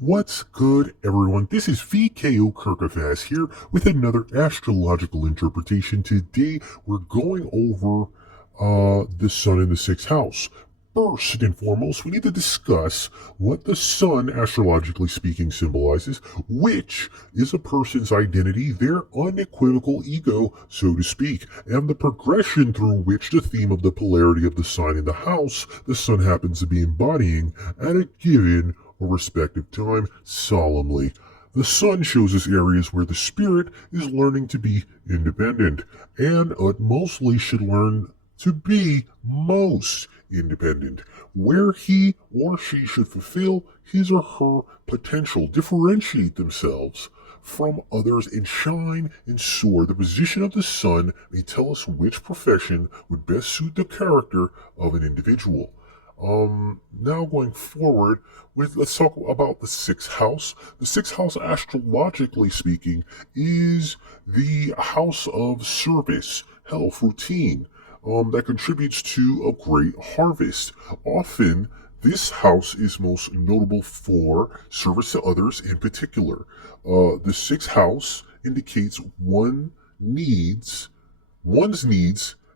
What's good, everyone? This is V.K.O. here with another astrological interpretation. Today, we're going over the sun in the sixth house. First and foremost, we need to discuss what the sun, astrologically speaking, symbolizes, which is a person's identity, their unequivocal ego, so to speak, and the progression through which the theme of the polarity of the sign in the house the sun happens to be embodying at a given or respective time solemnly. The sun shows us areas where the spirit is learning to be independent, and it mostly should learn to be most independent, where he or she should fulfill his or her potential, differentiate themselves from others, and shine and soar. The position of the sun may tell us which profession would best suit the character of an individual. Now going forward, let's talk about the sixth house. The sixth house, astrologically speaking, is the house of service, health, routine, that contributes to a great harvest. Often, this house is most notable for service to others in particular. The sixth house indicates one's needs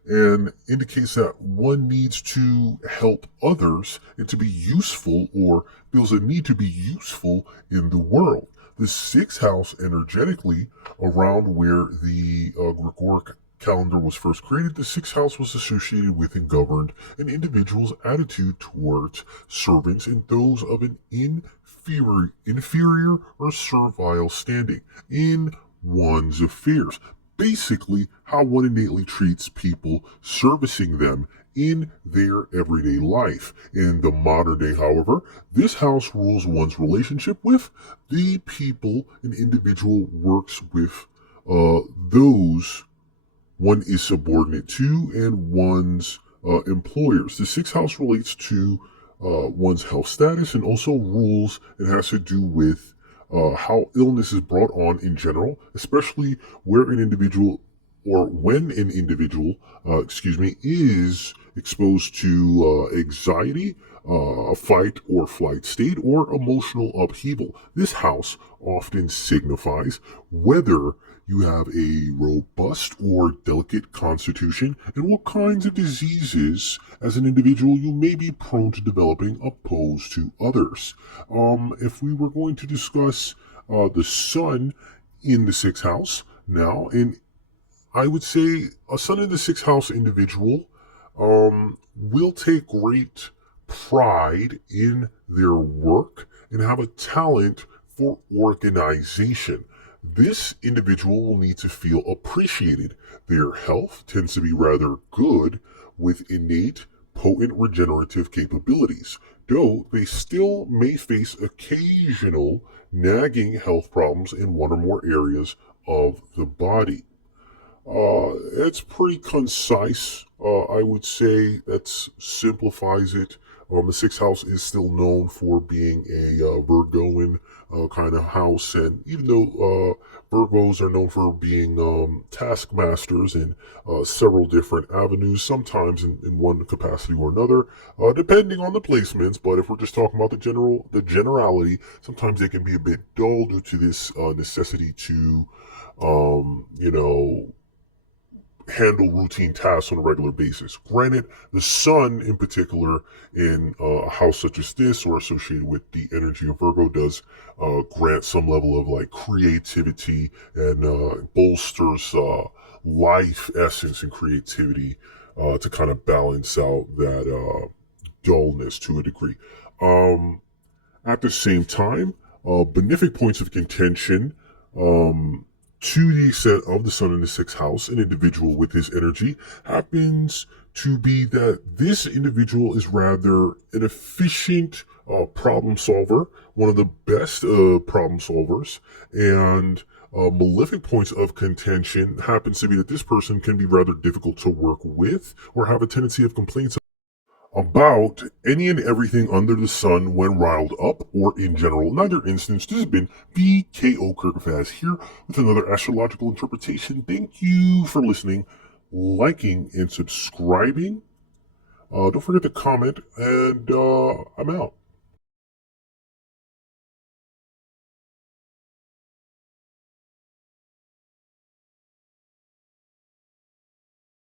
and indicates that one needs to help others and to be useful or feels a need to be useful in the world. The sixth house, energetically, around where the Gregoric calendar was first created, the sixth house was associated with and governed an individual's attitude towards servants and those of an inferior or servile standing in one's affairs. Basically, how one innately treats people servicing them in their everyday life. In the modern day, however, this house rules one's relationship with the people an individual works with, those one is subordinate to, and one's employers. The sixth house relates to one's health status and also rules and has to do with how illness is brought on in general, especially where an individual or when an individual, is exposed to anxiety, a fight or flight state, or emotional upheaval. This house often signifies whether you have a robust or delicate constitution and what kinds of diseases as an individual you may be prone to developing opposed to others. If we were going to discuss the sun in the sixth house now, and I would say a sun in the sixth house individual will take great pride in their work and have a talent for organization. This individual will need to feel appreciated. Their health tends to be rather good with innate, potent regenerative capabilities, though they still may face occasional nagging health problems in one or more areas of the body. It's pretty concise. I would say that simplifies it. The sixth house is still known for being a Virgoan kind of house, and even though Virgos are known for being taskmasters in several different avenues, sometimes in one capacity or another, depending on the placements. But if we're just talking about the generality, sometimes they can be a bit dull due to this necessity to, handle routine tasks on a regular basis. Granted, the sun in particular in a house such as this or associated with the energy of Virgo does grant some level of like creativity and bolsters life essence and creativity to kind of balance out that dullness to a degree. At the same time, benefic points of contention, to the extent of the sun in the sixth house, an individual with his energy happens to be that this individual is rather an efficient problem solver, one of the best problem solvers, and malefic points of contention happens to be that this person can be rather difficult to work with or have a tendency of complaints about any and everything under the sun when riled up or in general. In either instance, this has been V.K.O. here with another astrological interpretation. Thank you for listening, liking, and subscribing. Don't forget to comment, and I'm out.